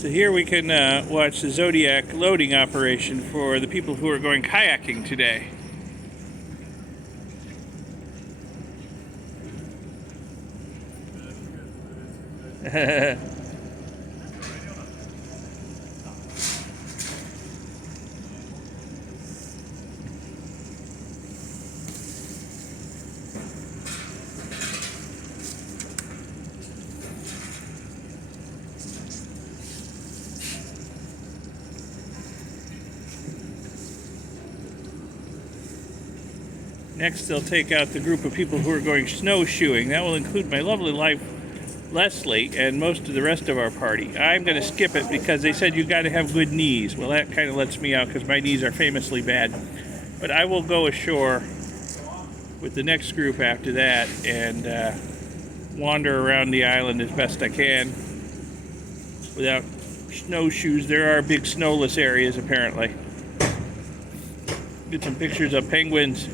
So here we can watch the Zodiac loading operation for the people who are going kayaking today. Next, they'll take out the group of people who are going snowshoeing. That will include my lovely wife, Leslie, and most of the rest of our party. I'm going to skip it because they said you got to have good knees. Well, that kind of lets me out because my knees are famously bad. But I will go ashore with the next group after that and wander around the island as best I can without snowshoes. There are big snowless areas apparently. Get some pictures of penguins.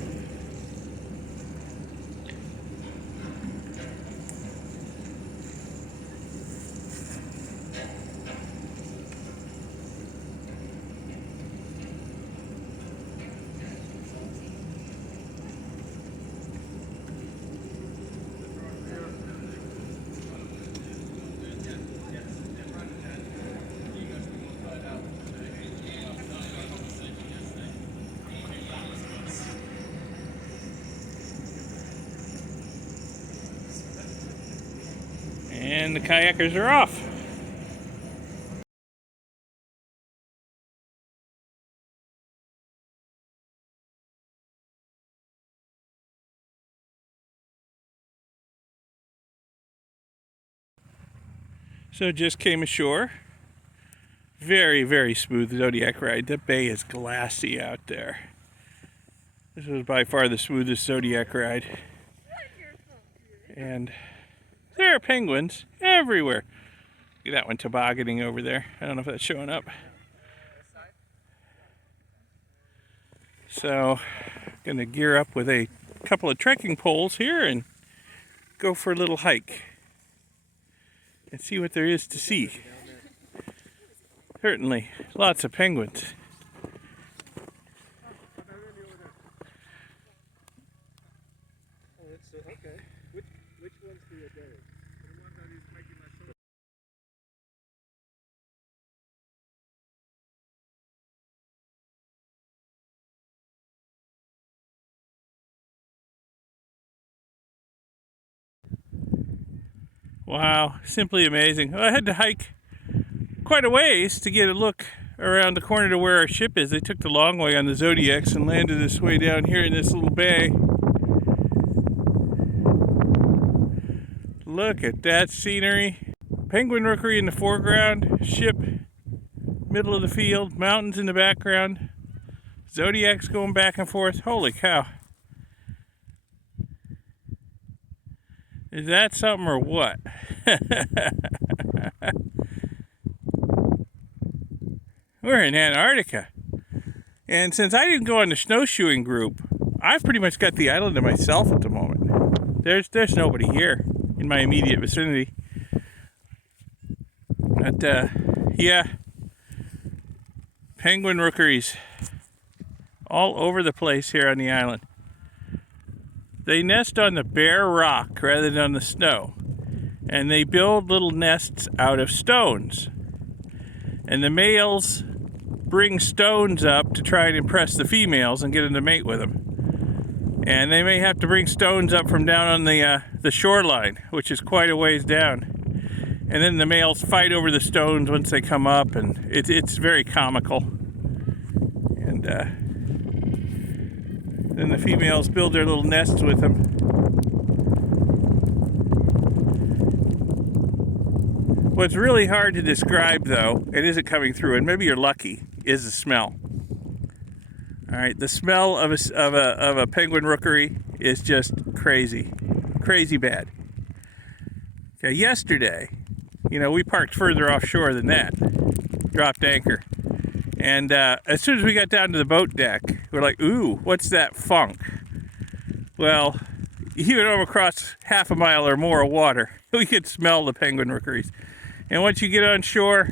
And the kayakers are off. So just came ashore. Very, very smooth Zodiac ride. The bay is glassy out there. This was by far the smoothest Zodiac ride. And there are penguins everywhere. Look at that one tobogganing over there. I don't know if that's showing up. So, gonna gear up with a couple of trekking poles here and go for a little hike and see what there is to see. Certainly, lots of penguins. Okay. Which one's the day? The one that is making my show. Wow, simply amazing. Well, I had to hike quite a ways to get a look around the corner to where our ship is. They took the long way on the Zodiacs and landed us way down here in this little bay. Look at that scenery. Penguin rookery in the foreground, ship middle of the field, mountains in the background, Zodiacs going back and forth. Holy cow. Is that something or what? We're in Antarctica. And since I didn't go on the snowshoeing group, I've pretty much got the island to myself at the moment. There's nobody here in my immediate vicinity. But yeah, penguin rookeries all over the place here on the island. They nest on the bare rock rather than on the snow. And they build little nests out of stones. And the males bring stones up to try and impress the females and get them to mate with them. And they may have to bring stones up from down on the shoreline, which is quite a ways down. And then the males fight over the stones once they come up, and it's very comical. And then the females build their little nests with them. What's really hard to describe, though, and isn't coming through, and maybe you're lucky, is the smell. All right, the smell of a penguin rookery is just crazy, crazy bad. Okay, yesterday, we parked further offshore than that, dropped anchor, and as soon as we got down to the boat deck, we're like, ooh, what's that funk? Well, even over across half a mile or more of water, we could smell the penguin rookeries. And once you get on shore,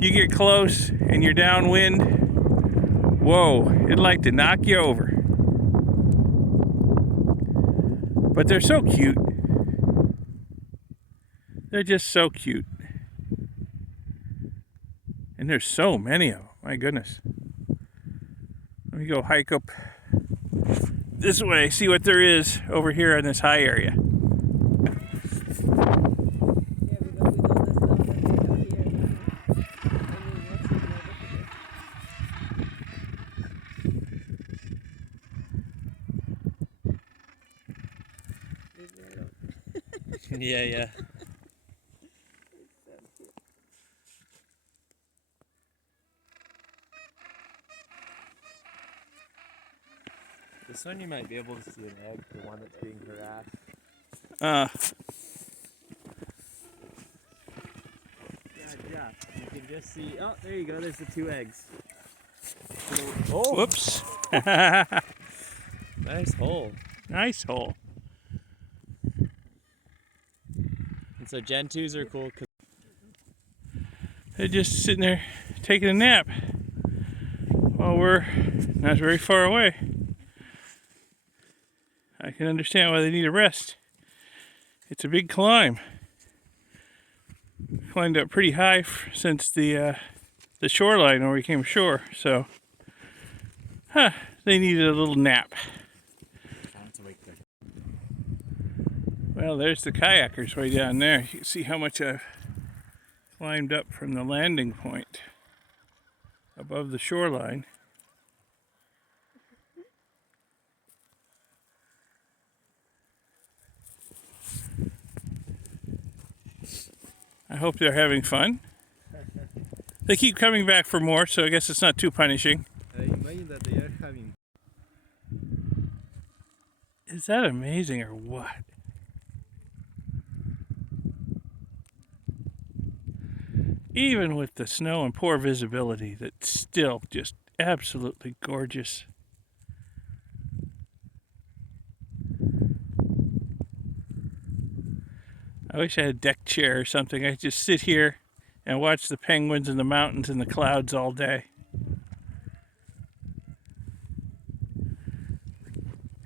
You get close and you're downwind, whoa, it'd like to knock you over. But they're so cute. They're just so cute. And there's so many of them, my goodness. Let me go hike up this way, see what there is over here in this high area. Yeah. This one you might be able to see an egg, the one that's being harassed. Yeah. You can just see. Oh, there you go. There's the 2 eggs. Oh. Whoops. Nice hole. Nice hole. And so Gen 2s are cool because They're just sitting there taking a nap while we're not very far away. I can understand why they need a rest. It's a big climb. Climbed up pretty high since the shoreline where we came ashore, so they needed a little nap. Well, there's the kayakers way down there. You can see how much I've climbed up from the landing point above the shoreline. I hope they're having fun. They keep coming back for more, so I guess it's not too punishing. I imagine that they are having. Is that amazing or what? Even with the snow and poor visibility, that's still just absolutely gorgeous. I wish I had a deck chair or something. I could just sit here and watch the penguins and the mountains and the clouds all day.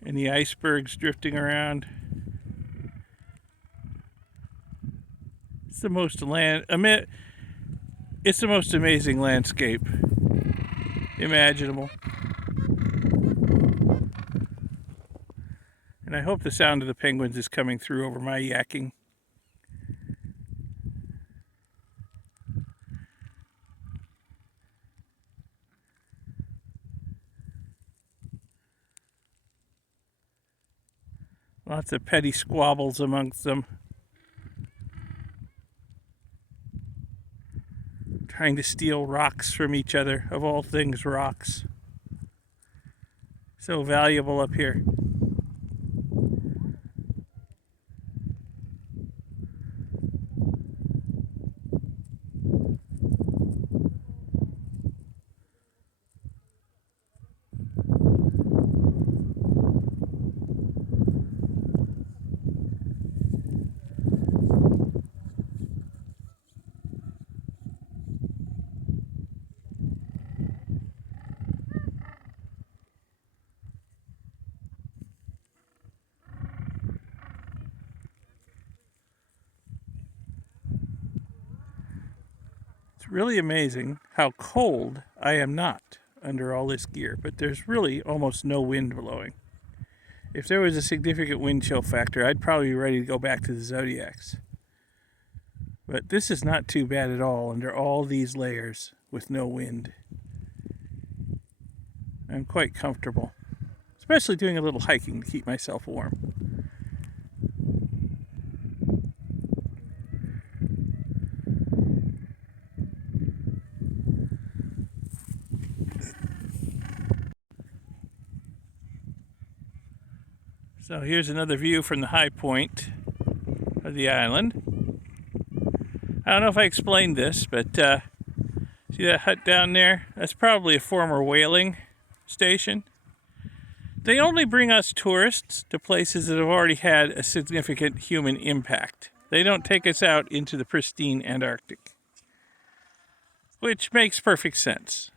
And the icebergs drifting around. It's the most it's the most amazing landscape imaginable. And I hope the sound of the penguins is coming through over my yakking. Lots of petty squabbles amongst them. Trying to steal rocks from each other, of all things rocks. So valuable up here. It's really amazing how cold I am not under all this gear, but there's really almost no wind blowing. If there was a significant wind chill factor, I'd probably be ready to go back to the Zodiacs. But this is not too bad at all under all these layers with no wind. I'm quite comfortable, especially doing a little hiking to keep myself warm. So here's another view from the high point of the island. I don't know if I explained this, but see that hut down there? That's probably a former whaling station. They only bring us tourists to places that have already had a significant human impact. They don't take us out into the pristine Antarctic. which makes perfect sense.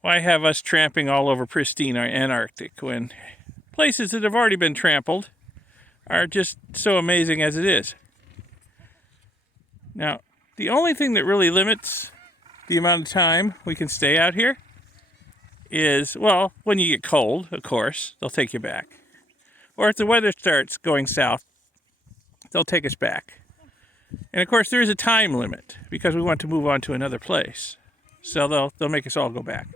Why have us tramping all over pristine Antarctic when places that have already been trampled are just so amazing as it is? Now, the only thing that really limits the amount of time we can stay out here is, well, when you get cold, of course, they'll take you back. Or if the weather starts going south, they'll take us back. And of course, there is a time limit because we want to move on to another place. So they'll make us all go back.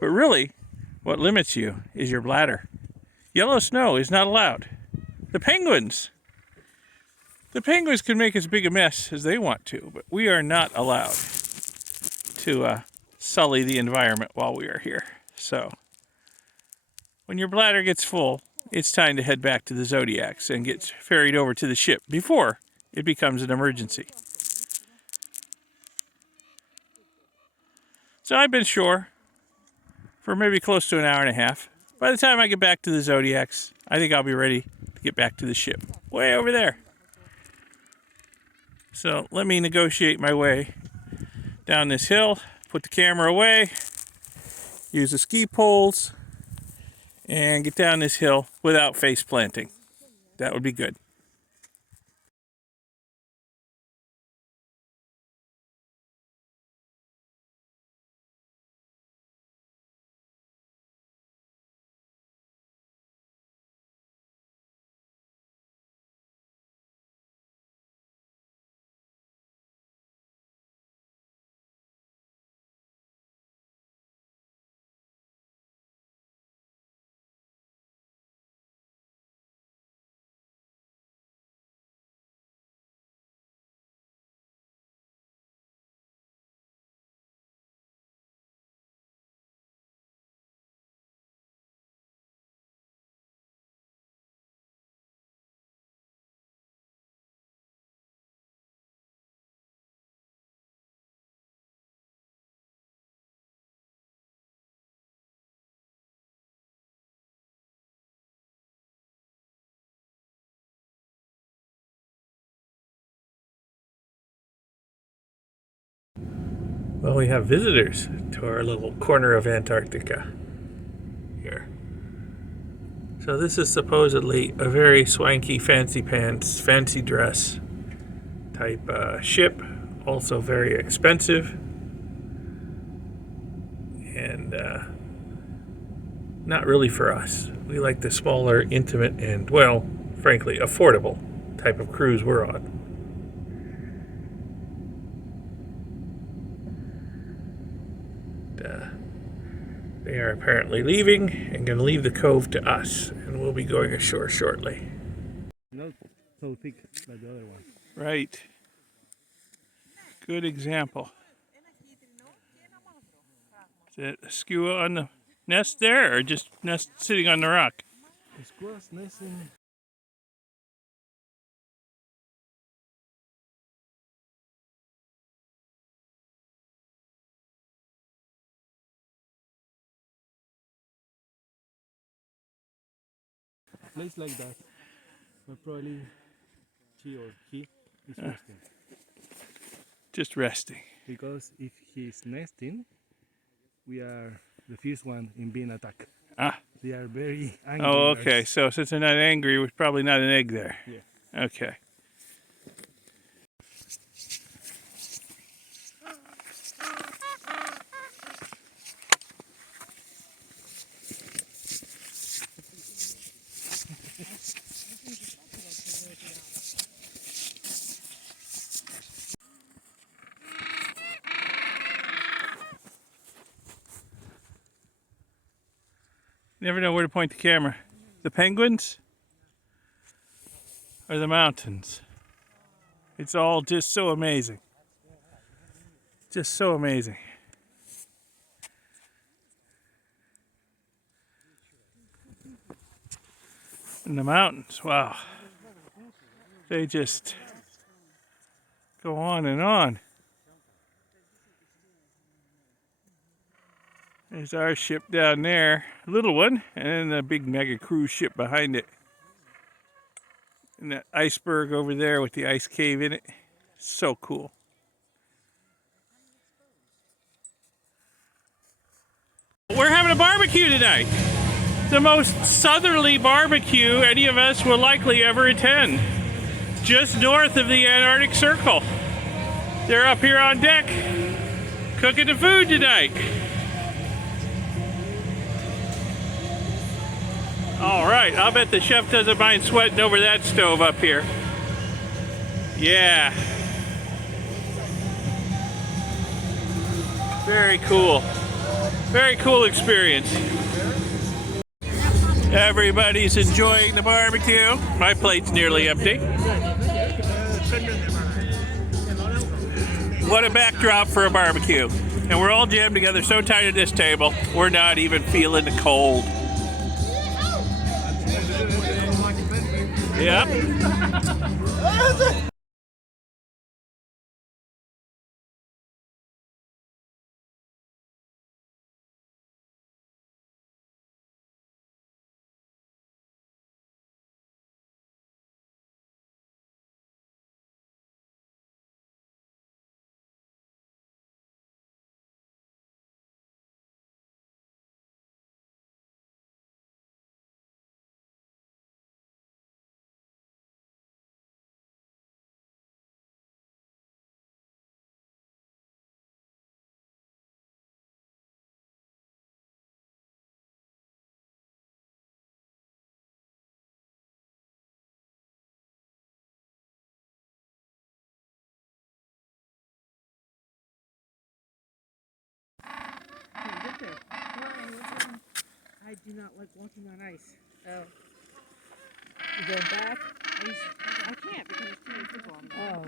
But really, what limits you is your bladder. Yellow snow is not allowed. The penguins can make as big a mess as they want to, but we are not allowed to sully the environment while we are here. So, when your bladder gets full, it's time to head back to the Zodiacs and get ferried over to the ship before it becomes an emergency. So I've been ashore for maybe close to an hour and a half. By the time I get back to the Zodiacs, I think I'll be ready to get back to the ship. Way over there. So let me negotiate my way down this hill, put the camera away, use the ski poles, and get down this hill without face planting. That would be good. Well, we have visitors to our little corner of Antarctica here. So this is supposedly a very swanky, fancy pants, fancy dress type ship. Also very expensive. And not really for us. We like the smaller, intimate, and, well, frankly, affordable type of cruise we're on. They are apparently leaving and going to leave the cove to us, and we'll be going ashore shortly. Not so thick like the other one. Right. Good example. Is it a skua on the nest there, or just nest sitting on the rock? It's gross, nice and... place like that, but probably she or he is resting. Just resting. Because if he's nesting, we are the first one in being attacked. Ah. They are very angry. Oh, okay. So since they're not angry, there's probably not an egg there. Yeah. Okay. Never know where to point the camera. The penguins or the mountains? It's all just so amazing. Just so amazing. And the mountains, wow. They just go on and on. There's our ship down there, a little one, and then the big mega cruise ship behind it. And that iceberg over there with the ice cave in it. So cool. We're having a barbecue tonight. The most southerly barbecue any of us will likely ever attend. Just north of the Antarctic Circle. They're up here on deck cooking the food tonight. All right, I'll bet the chef doesn't mind sweating over that stove up here. Yeah. Very cool. Very cool experience. Everybody's enjoying the barbecue. My plate's nearly empty. What a backdrop for a barbecue. And we're all jammed together so tight at this table, we're not even feeling the cold. Yep. I do not like walking on ice. Oh. You going back? I can't because there's too many people on there. Oh.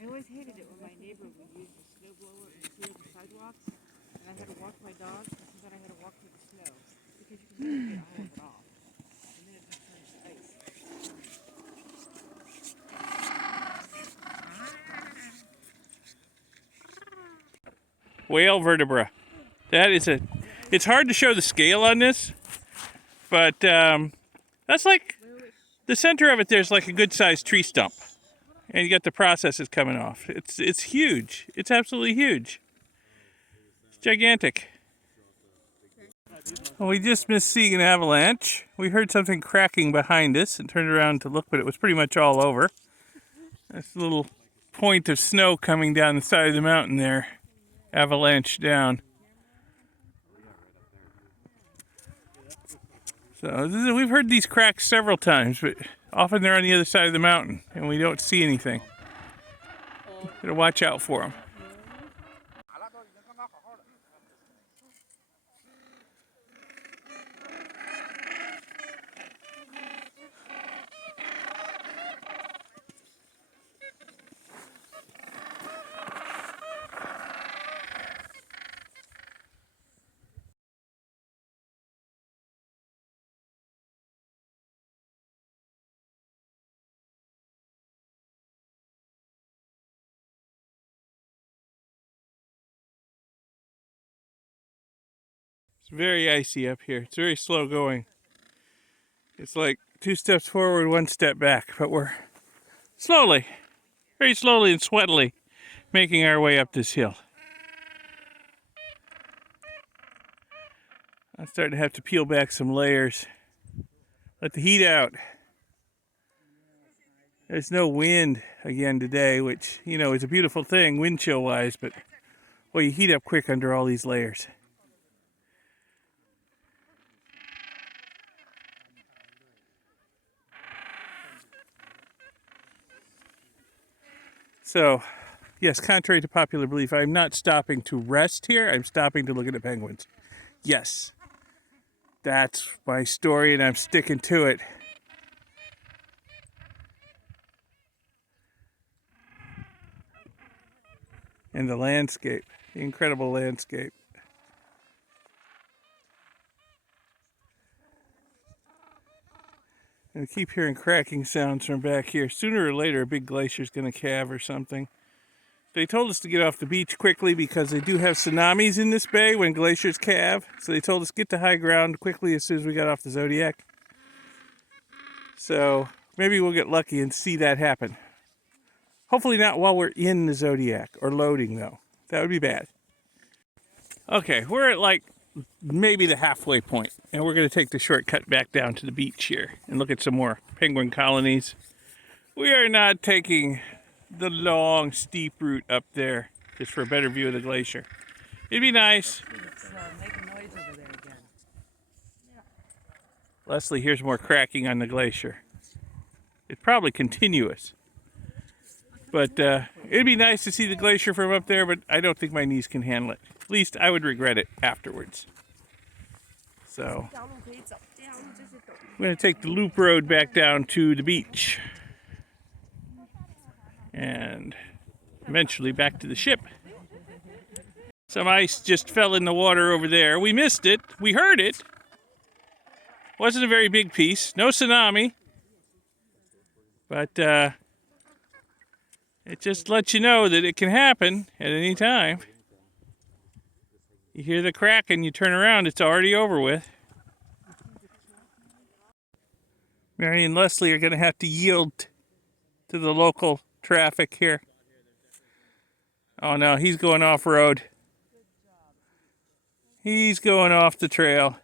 I always hated it when my neighbor would use the snow blower and clear the sidewalks, and I had to walk my dog, and then I had to walk through the snow because you can never get all of it off. And then it just turns to ice. Whale vertebra. That is a... It's hard to show the scale on this, but that's like... The center of it there's like a good-sized tree stump. And you got the processes coming off. It's huge. It's absolutely huge. It's gigantic. Well, we just missed seeing an avalanche. We heard something cracking behind us and turned around to look, but it was pretty much all over. This little point of snow coming down the side of the mountain there. Avalanche down. So we've heard these cracks several times, but often they're on the other side of the mountain and we don't see anything. Gotta watch out for them. It's very icy up here. It's very slow going. It's like 2 steps forward, 1 step back, but we're slowly, very slowly and sweatily making our way up this hill. I'm starting to have to peel back some layers. Let the heat out. There's no wind again today, which, you know, is a beautiful thing wind chill wise, but well, you heat up quick under all these layers. So, yes, contrary to popular belief, I'm not stopping to rest here. I'm stopping to look at the penguins. Yes, that's my story and I'm sticking to it. And the landscape, the incredible landscape. And I keep hearing cracking sounds from back here. Sooner or later, a big glacier's going to calve or something. They told us to get off the beach quickly because they do have tsunamis in this bay when glaciers calve. So they told us get to high ground quickly as soon as we got off the Zodiac. So maybe we'll get lucky and see that happen. Hopefully not while we're in the Zodiac or loading though. That would be bad. Okay, we're at like maybe the halfway point, and we're going to take the shortcut back down to the beach here and look at some more penguin colonies. We are not taking the long, steep route up there just for a better view of the glacier. It'd be nice. It's making noise over there again. Leslie, here's more cracking on the glacier. It's probably continuous. But it'd be nice to see the glacier from up there, but I don't think my knees can handle it. At least I would regret it afterwards. So I'm going to take the loop road back down to the beach. And eventually back to the ship. Some ice just fell in the water over there. We missed it. We heard it. Wasn't a very big piece. No tsunami. But it just lets you know that it can happen at any time. You hear the crack and you turn around, it's already over with. Mary and Leslie are going to have to yield to the local traffic here. Oh no, he's going off-road. He's going off the trail.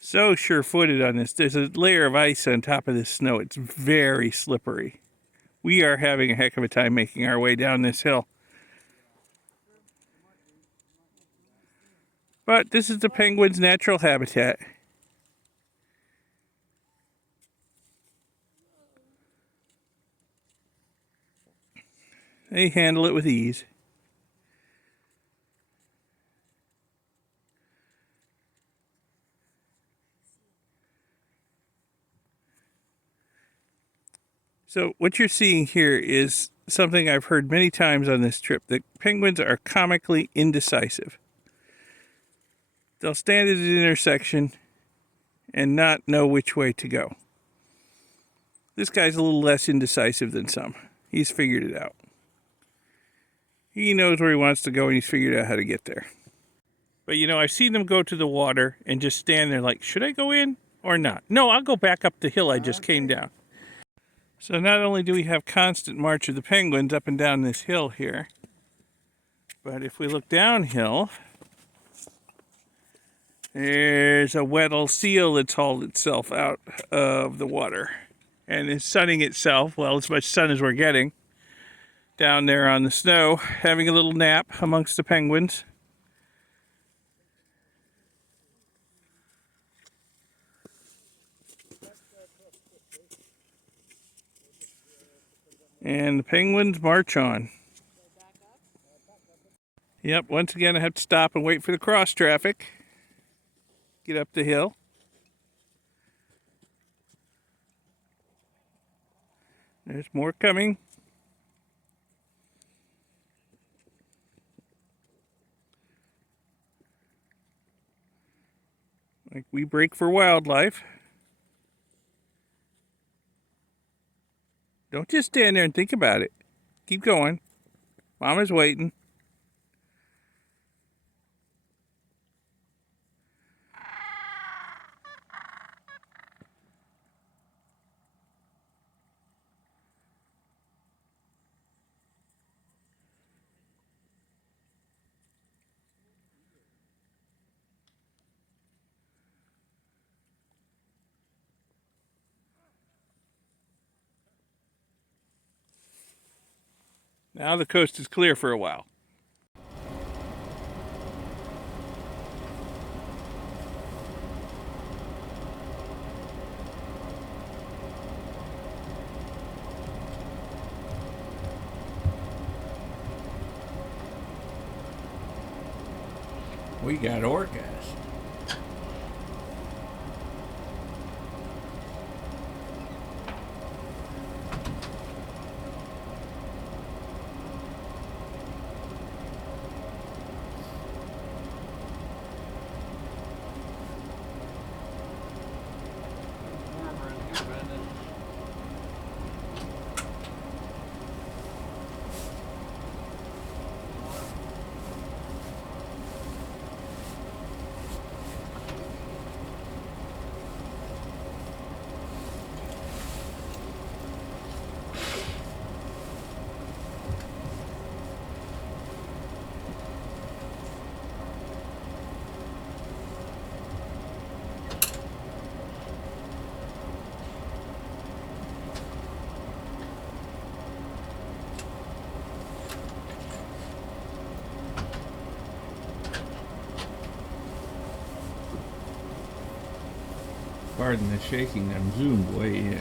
So sure-footed on this. There's a layer of ice on top of this snow. It's very slippery. We are having a heck of a time making our way down this hill. But this is the penguin's natural habitat. They handle it with ease. So what you're seeing here is something I've heard many times on this trip, that penguins are comically indecisive. They'll stand at an intersection and not know which way to go. This guy's a little less indecisive than some. He's figured it out. He knows where he wants to go and he's figured out how to get there. But you know, I've seen them go to the water and just stand there like, should I go in or not? No, I'll go back up the hill I just came down. So not only do we have constant march of the penguins up and down this hill here, but if we look downhill, there's a Weddell seal that's hauled itself out of the water and is sunning itself, well, as much sun as we're getting, down there on the snow, having a little nap amongst the penguins. And the penguins march on. Yep, once again I have to stop and wait for the cross traffic. Get up the hill. There's more coming. Like we break for wildlife. Don't just stand there and think about it. Keep going. Mama's waiting. Now the coast is clear for a while. We got orcas. hard and the shaking, I'm zoomed way in.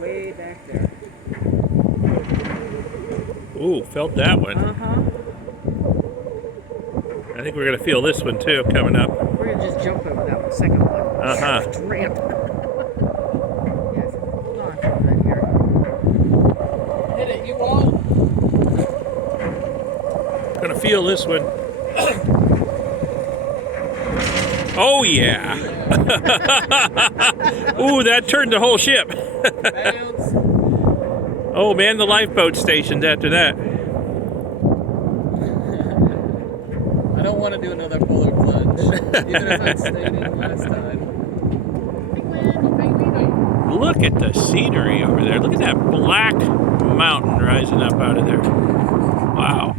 Way back there. Ooh, felt that one. I think we're gonna feel this one too coming up. We're gonna just jump over that second one. It's ramp. Yes, hold on for a minute here. Hit it, you won't. Gonna feel this one. Oh yeah. Ooh, that turned the whole ship. Oh man, the lifeboat stationed after that. I don't want to do another polar plunge, even if I stayed in last time. Look at the scenery over there. Look at that black mountain rising up out of there. Wow.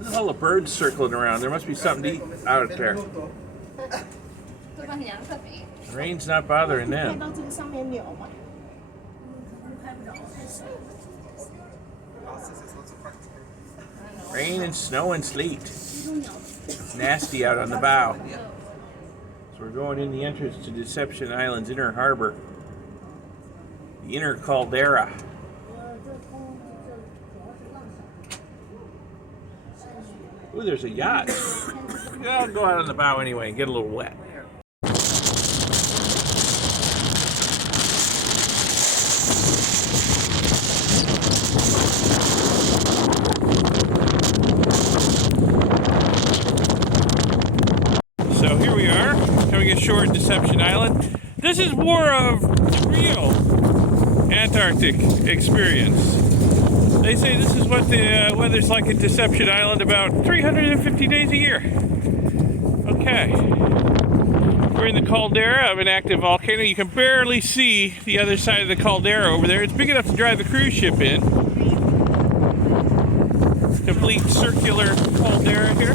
Look at all the birds circling around. There must be something to eat out there. The rain's not bothering them. Rain and snow and sleet. It's nasty out on the bow. So we're going in the entrance to Deception Island's inner harbor. The inner caldera. Ooh, there's a yacht. I'll go out on the bow anyway and get a little wet. So here we are, coming ashore at Deception Island. This is more of the real Antarctic experience. They say this is what the weather's like at Deception Island about 350 days a year. Okay. We're in the caldera of an active volcano. You can barely see the other side of the caldera over there. It's big enough to drive a cruise ship in. Complete circular caldera here.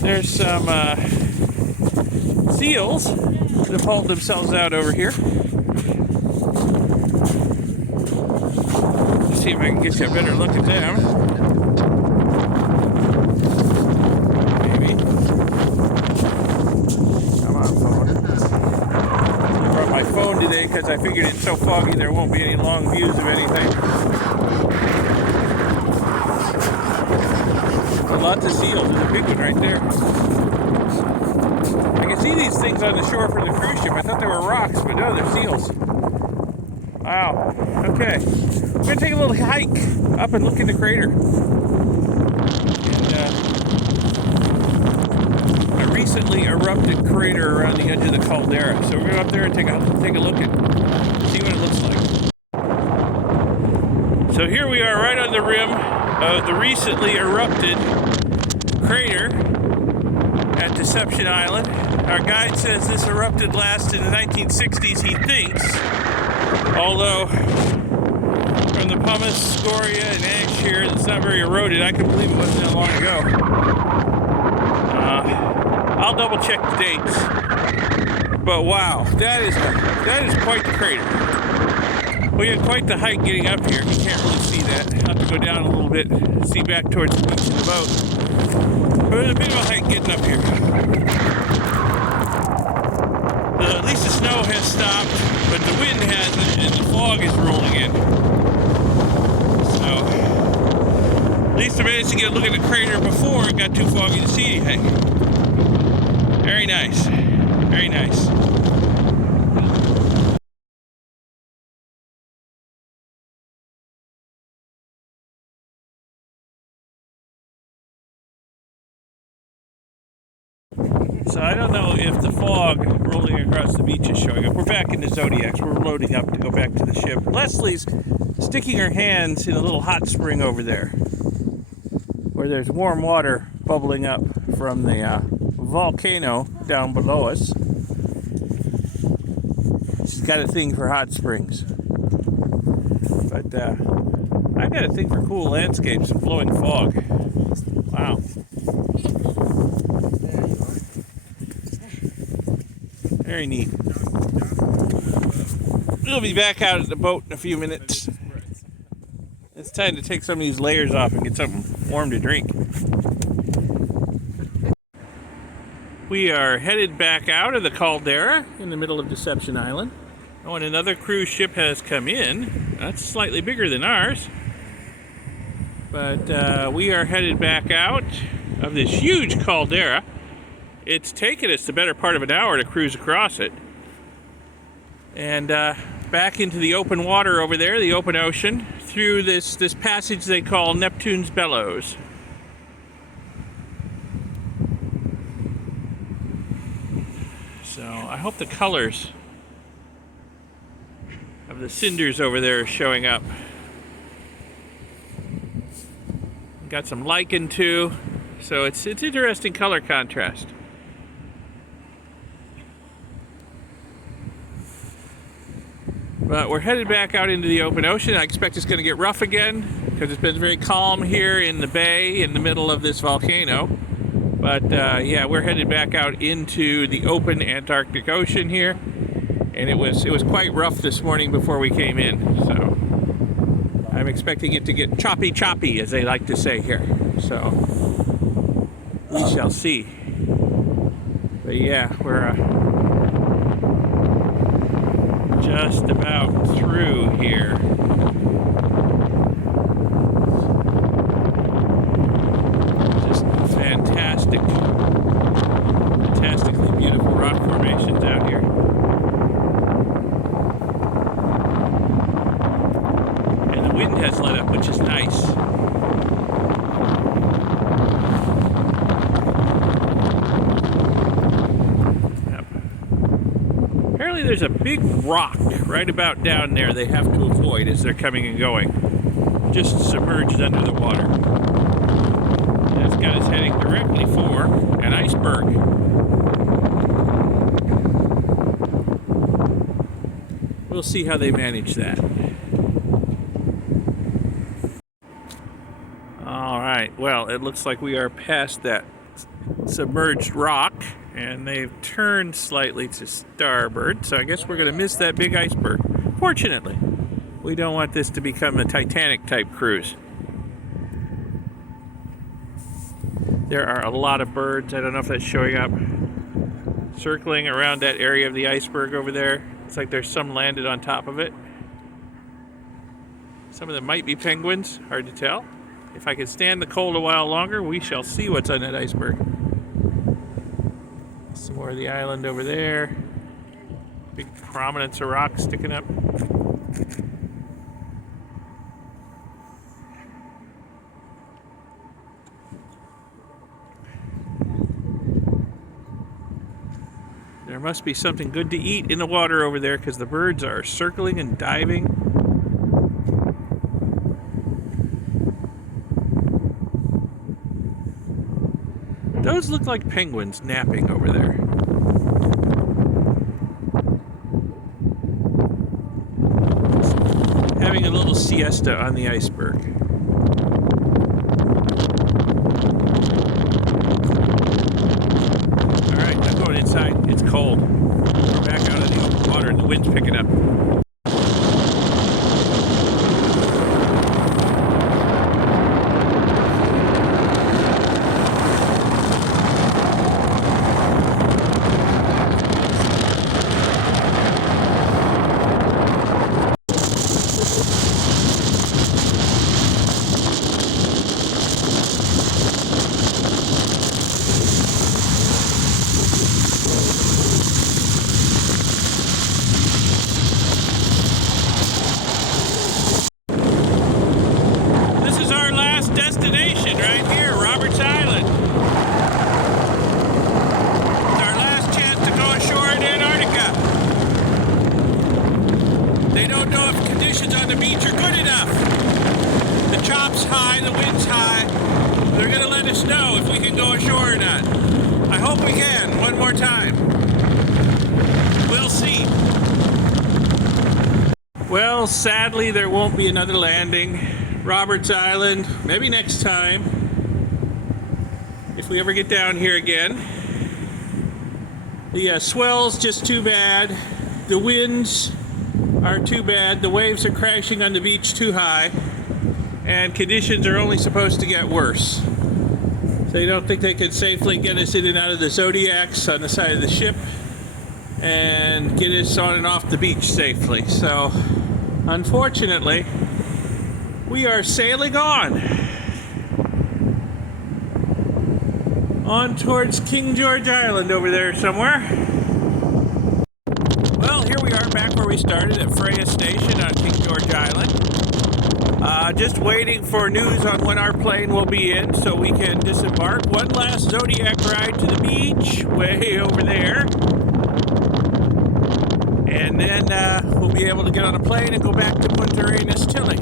There's some seals that have hauled themselves out over here. See if I can get you a better look at them. Maybe. Come on, phone. I brought my phone today because I figured it's so foggy there won't be any long views of anything. Lots of seals. There's a big one right there. I can see these things on the shore from the cruise ship. I thought they were rocks, but no, they're seals. Wow. Okay. We're gonna take a little hike up and look in the crater. And, a recently erupted crater around the edge of the caldera. So we're gonna go up there and take a look and see what it looks like. So here we are right on the rim of the recently erupted crater at Deception Island. Our guide says this erupted last in the 1960s, he thinks. Although, from the pumice, scoria, and ash here, it's not very eroded. I can believe it wasn't that long ago. I'll double check the dates. But wow, that is quite the crater. We had quite the hike getting up here. You can't really see that. I'll have to go down a little bit, see back towards the beach of the boat. But there's a bit of a hike getting up here. At least the snow has stopped, but the wind hasn't, and the fog is rolling in. So, at least I managed to get a look at the crater before it got too foggy to see anything. Very nice. Very nice. So I don't know if the fog rolling across the beach is showing up. We're back in the Zodiacs. We're loading up to go back to the ship. Leslie's sticking her hands in a little hot spring over there, where there's warm water bubbling up from the volcano down below us. She's got a thing for hot springs. But I got a thing for cool landscapes and blowing fog. Wow. Very neat. We'll be back out at the boat in a few minutes. It's time to take some of these layers off and get something warm to drink. We are headed back out of the caldera in the middle of Deception Island. Oh, and another cruise ship has come in. That's slightly bigger than ours. But we are headed back out of this huge caldera. It's taken us the better part of an hour to cruise across it. And back into the open water over there, the open ocean, through this passage they call Neptune's Bellows. So I hope the colors of the cinders over there are showing up. Got some lichen too, so it's interesting color contrast. But we're headed back out into the open ocean. I expect it's going to get rough again because it's been very calm here in the bay in the middle of this volcano. But yeah, we're headed back out into the open Antarctic Ocean here, and it was quite rough this morning before we came in. So I'm expecting it to get choppy, as they like to say here. So we shall see. But yeah, we're just about through here. Just fantastically beautiful rock formations out here. And the wind has let up, which is nice. There's a big rock right about down there they have to avoid as they're coming and going, just submerged under the water. And it's got us heading directly for an iceberg. We'll see how they manage that. All right, well, it looks like we are past that submerged rock, and they've turned slightly to starboard, so I guess we're going to miss that big iceberg. Fortunately, we don't want this to become a Titanic type cruise. There are a lot of birds, I don't know if that's showing up, circling around that area of the iceberg over there. It's like there's some landed on top of it. Some of them might be penguins, hard to tell. If I can stand the cold a while longer, we shall see what's on that iceberg. Some more of the island over there. Big prominence of rocks sticking up. There must be something good to eat in the water over there because the birds are circling and diving. Those look like penguins napping over there. Having a little siesta on the iceberg. Alright, I'm going inside. It's cold. We're back out of the open water and the wind's picking up. Well, sadly, there won't be another landing. Roberts Island, maybe next time, if we ever get down here again. The swell's just too bad. The winds are too bad. The waves are crashing on the beach too high. And conditions are only supposed to get worse. They don't think they can safely get us in and out of the Zodiacs on the side of the ship and get us on and off the beach safely. So, unfortunately, we are sailing on towards King George Island over there somewhere. Well, here we are back where we started at Freya Station on King George Island. Just waiting for news on when our plane will be in so we can disembark. One last Zodiac ride to the beach way over there. And then we'll be able to get on a plane and go back to Punta Arenas, Chile.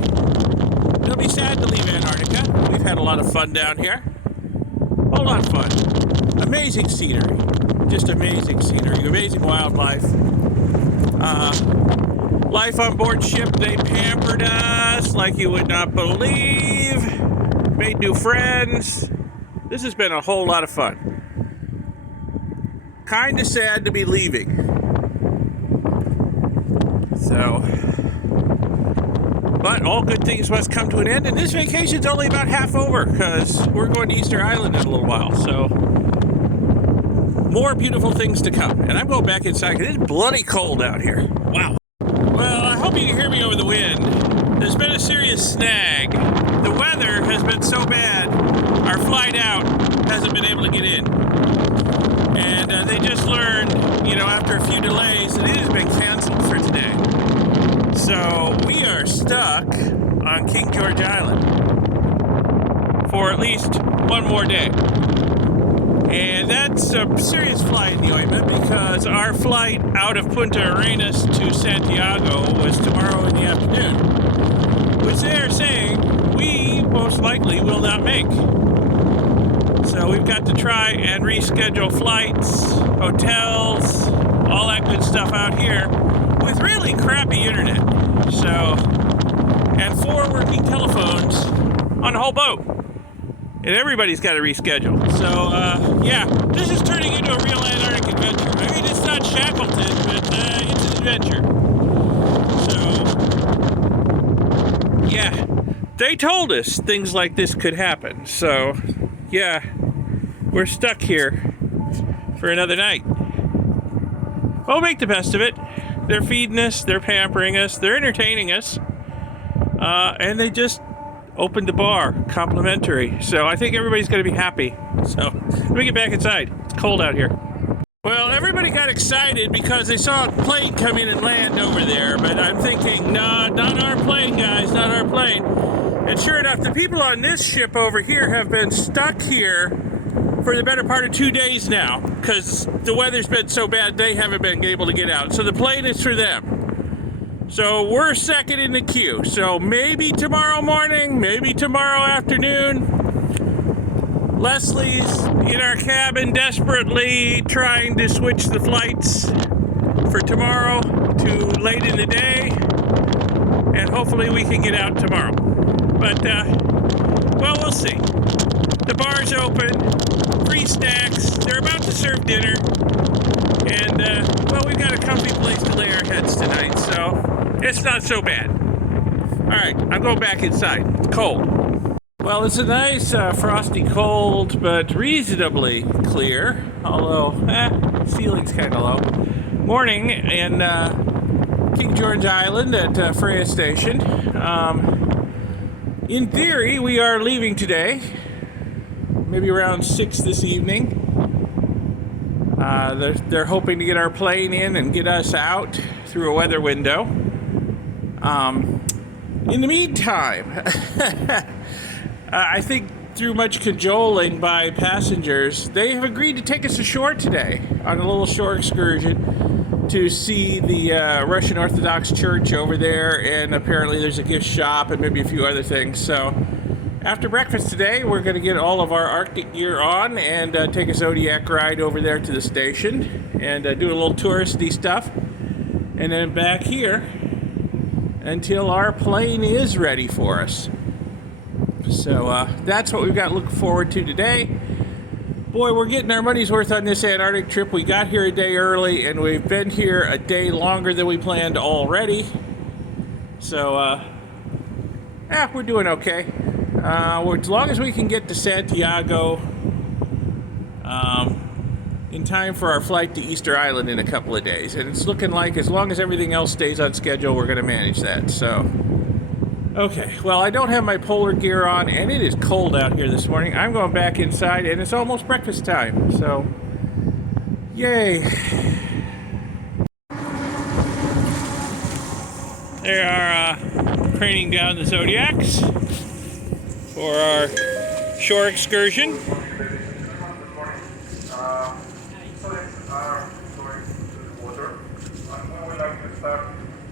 It'll be sad to leave Antarctica. We've had a lot of fun down here. A lot of fun. Amazing scenery. Just amazing scenery. Amazing wildlife. Life on board ship, they pampered us like you would not believe. Made new friends. This has been a whole lot of fun. Kinda sad to be leaving. So, but all good things must come to an end, and this vacation's only about half over because we're going to Easter Island in a little while. So, more beautiful things to come. And I'm going back inside because it's bloody cold out here. Wow. Well, I hope you can hear me over the wind. There's been a serious snag. The weather has been so bad, our flight out hasn't been able to get in. And they just learned, after a few delays, that it has been canceled for today. So we are stuck on King George Island for at least one more day. And that's a serious fly in the ointment because our flight out of Punta Arenas to Santiago was tomorrow in the afternoon, which they are saying we most likely will not make. So we've got to try and reschedule flights, hotels, all that good stuff out here with really crappy internet. So, and 4 working telephones on the whole boat. And everybody's got to reschedule. So, yeah, this is turning into a real Antarctic adventure. I mean, it's not Shackleton, but it's an adventure. So, yeah, they told us things like this could happen. So, yeah, we're stuck here for another night. We'll make the best of it. They're feeding us, they're pampering us, they're entertaining us. And they just opened the bar, complimentary. So I think everybody's going to be happy. So let me get back inside. It's cold out here. Well, everybody got excited because they saw a plane come in and land over there. But I'm thinking, nah, not our plane, guys, not our plane. And sure enough, the people on this ship over here have been stuck here for the better part of 2 days now, because the weather's been so bad they haven't been able to get out. So the plane is for them. So we're second in the queue. So maybe tomorrow morning, maybe tomorrow afternoon. Leslie's in our cabin desperately trying to switch the flights for tomorrow to late in the day. And hopefully we can get out tomorrow. But, well, we'll see. The bar's open, free snacks, they're about to serve dinner, and, well, we've got a comfy place to lay our heads tonight, so it's not so bad. Alright, I'm going back inside. It's cold. Well, it's a nice, frosty cold, but reasonably clear, although, ceiling's kind of low. Morning in King George Island at Freya Station. In theory, we are leaving today. Maybe around 6 this evening. They're hoping to get our plane in and get us out through a weather window. In the meantime, I think through much cajoling by passengers, they have agreed to take us ashore today on a little shore excursion to see the Russian Orthodox Church over there, and apparently there's a gift shop and maybe a few other things. So after breakfast today, we're going to get all of our Arctic gear on and take a Zodiac ride over there to the station and do a little touristy stuff. And then back here until our plane is ready for us. So that's what we've got looking forward to today. Boy, we're getting our money's worth on this Antarctic trip. We got here a day early and we've been here a day longer than we planned already. So, we're doing okay. As long as we can get to Santiago in time for our flight to Easter Island in a couple of days. And it's looking like as long as everything else stays on schedule, we're going to manage that. So, okay. Well, I don't have my polar gear on, and it is cold out here this morning. I'm going back inside, and it's almost breakfast time. So, yay. They are craning down the Zodiacs for our shore excursion. Students are going to the water, and we would like to start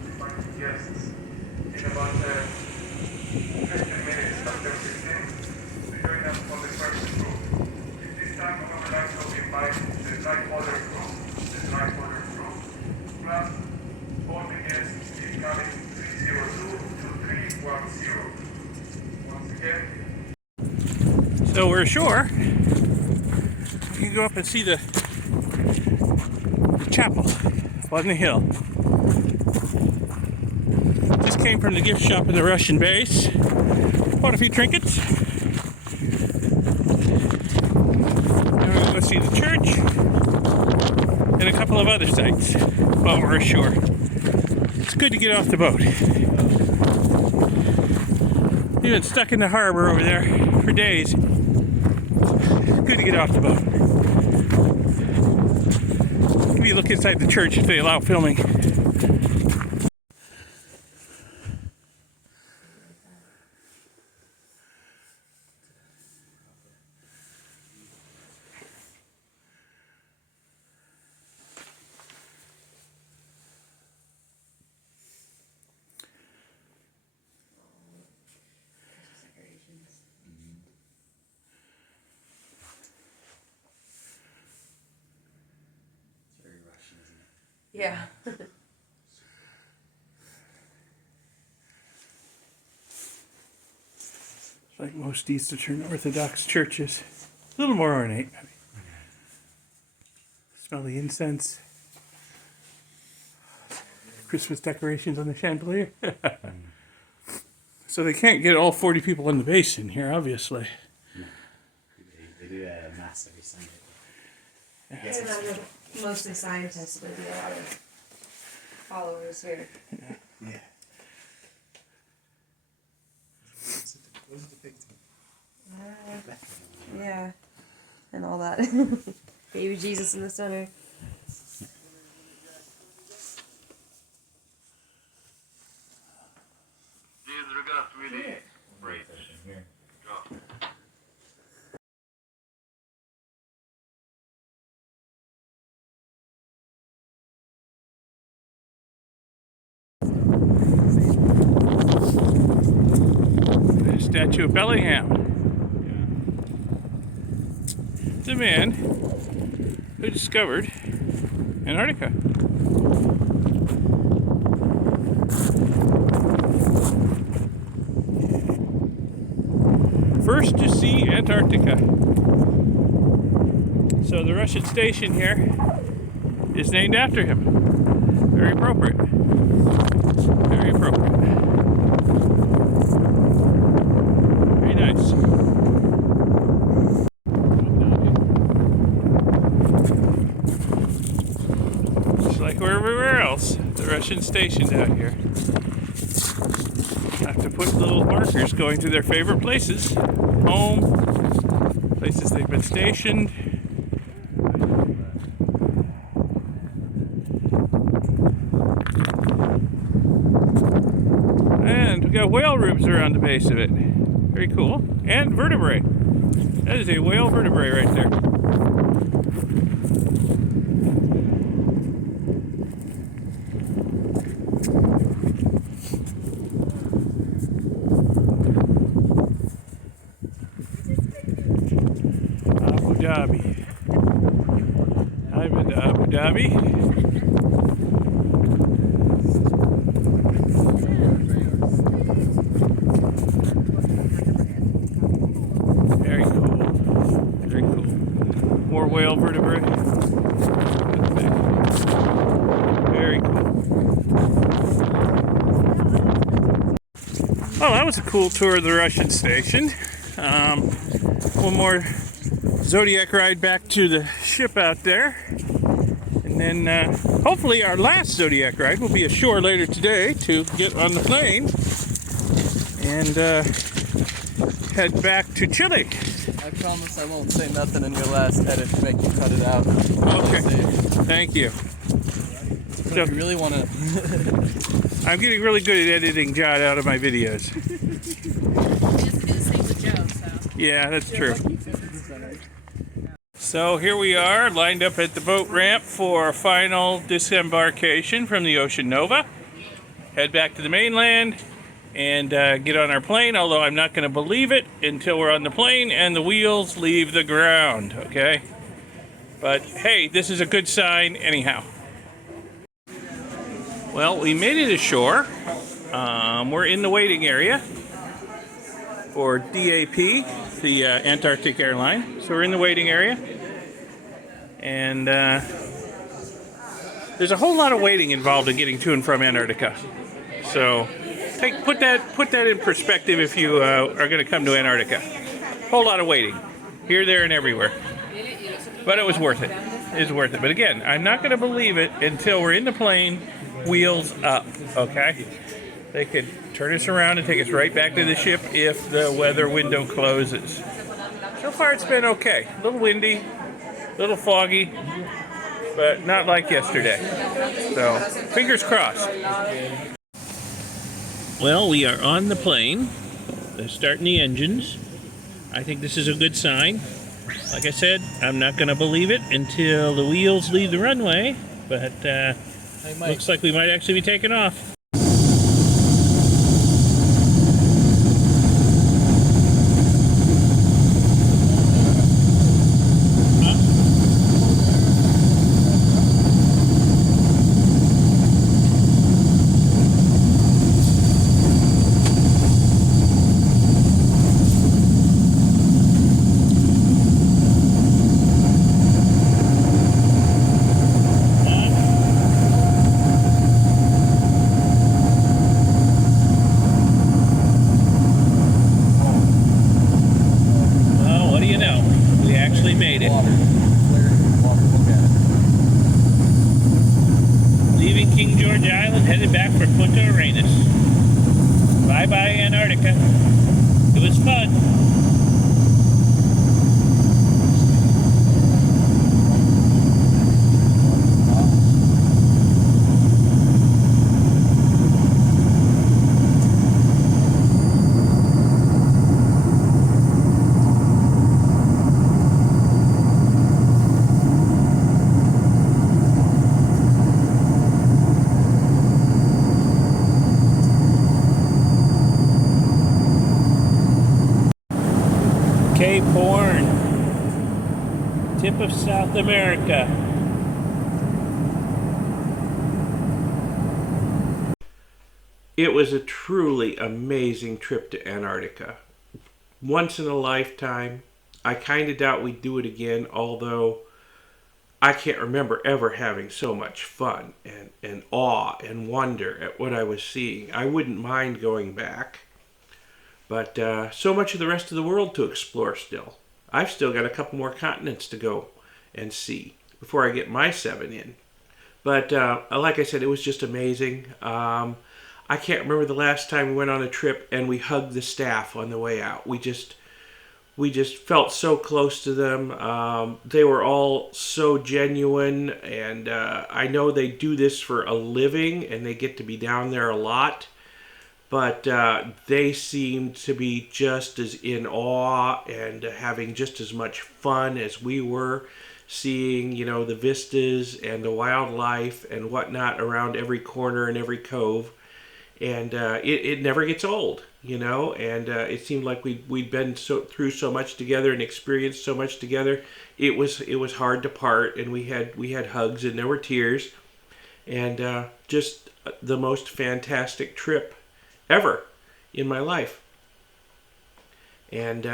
inviting guests in about 15 minutes, after 15, to join us on the first group. In this time, we would like to invite the night water group, plus all the guests in cabin 302 to 310. Once again, So we're ashore. You can go up and see the chapel up on the hill. Just came from the gift shop in the Russian base. Bought a few trinkets. Now we're going to go see the church and a couple of other sites while we're ashore. It's good to get off the boat. We've been stuck in the harbor over there for days. Good to get off the boat. Maybe look inside the church if they allow filming. Yeah. Like most Eastern Orthodox churches, a little more ornate. Smell the incense. Christmas decorations on the chandelier. So they can't get all 40 people in the base in here, obviously. No. They do a mass every Sunday. Yeah, mostly scientists, but a lot of followers here. Yeah. What is it depicting? Yeah, and all that. Baby Jesus in the center. statue of Bellingham. The man who discovered Antarctica. First to see Antarctica. So the Russian station here is named after him. Very appropriate. Very appropriate. Very nice. Just like everywhere else, the Russian stations out here have to put little markers going to their favorite places. Home, places they've been stationed. And we got whale ribs around the base of it. Very cool. And vertebrae. That is a whale vertebrae right there. Abu Dhabi. I've been to Abu Dhabi. Very cool. Very cool. More whale vertebrae. Very cool. Oh, that was a cool tour of the Russian station. One more Zodiac ride back to the ship out there. And then hopefully our last Zodiac ride will be ashore later today to get on the plane and head back to Chile. I promise I won't say nothing in your last edit to make you cut it out. Okay. Thank you. So if you really want to... I'm getting really good at editing John out of my videos. Yeah, that's true. So here we are, lined up at the boat ramp for final disembarkation from the Ocean Nova. Head back to the mainland and get on our plane, although I'm not going to believe it until we're on the plane and the wheels leave the ground, okay? But hey, this is a good sign anyhow. Well, we made it ashore. We're in the waiting area for DAP, the Antarctic airline. So we're in the waiting area. And there's a whole lot of waiting involved in getting to and from Antarctica. So put that in perspective if you are going to come to Antarctica. A whole lot of waiting, here, there, and everywhere. But it was worth it. It's worth it. But again, I'm not going to believe it until we're in the plane, wheels up. Okay? They could turn us around and take us right back to the ship if the weather window closes. So far, it's been okay. A little windy, a little foggy, but not like yesterday. So, fingers crossed. Well, we are on the plane. They're starting the engines. I think this is a good sign. Like I said, I'm not going to believe it until the wheels leave the runway, but looks like we might actually be taking off. Bye-bye, Antarctica. It was fun. Cape Horn, tip of South America. It was a truly amazing trip to Antarctica. Once in a lifetime. I kind of doubt we'd do it again, although I can't remember ever having so much fun and awe and wonder at what I was seeing. I wouldn't mind going back, but so much of the rest of the world to explore still. I've still got a couple more continents to go and see before I get my 7 in. But like I said, it was just amazing. I can't remember the last time we went on a trip and we hugged the staff on the way out. We just felt so close to them. They were all so genuine, and I know they do this for a living and they get to be down there a lot, but they seemed to be just as in awe and having just as much fun as we were, seeing, you know, the vistas and the wildlife and whatnot around every corner and every cove. And it never gets old, you know, and it seemed like we'd been through so much together and experienced so much together. It was hard to part, and we had hugs and there were tears, and just the most fantastic trip ever in my life. And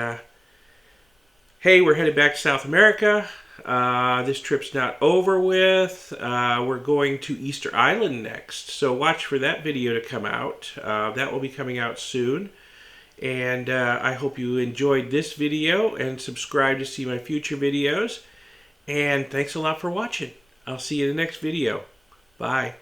hey, we're headed back to South America. This trip's not over with. We're going to Easter Island next, so watch for that video to come out. That will be coming out soon. And I hope you enjoyed this video and subscribe to see my future videos. And thanks a lot for watching. I'll see you in the next video. Bye.